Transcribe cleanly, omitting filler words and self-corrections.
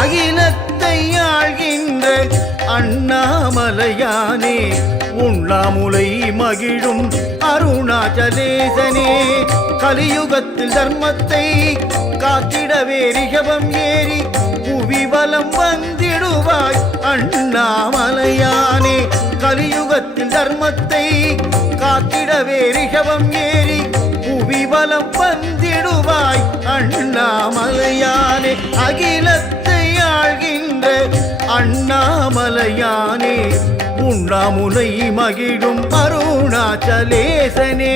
அகிலத்தை ஆழ்கின்ற அண்ணாமலையானே உண்ணாமுலை மகிழும் அருணாச்சலேசனே கலியுகத்தில் தர்மத்தை காத்திடவே ரிஷபம் ஏறி புவிவலம் வந்திடுவாய் அண்ணாமலையானே கலியுகத்தில் தர்மத்தை காத்திடவே ரிஷபம் ஏறி புவிவலம் வந்திடுவாய் அண்ணாமலையானே அகிலத்தை ஆழ்கின்ற அண்ணாமலையானே உண்ணாமுலை மகிழும் அருணாச்சலேசனே.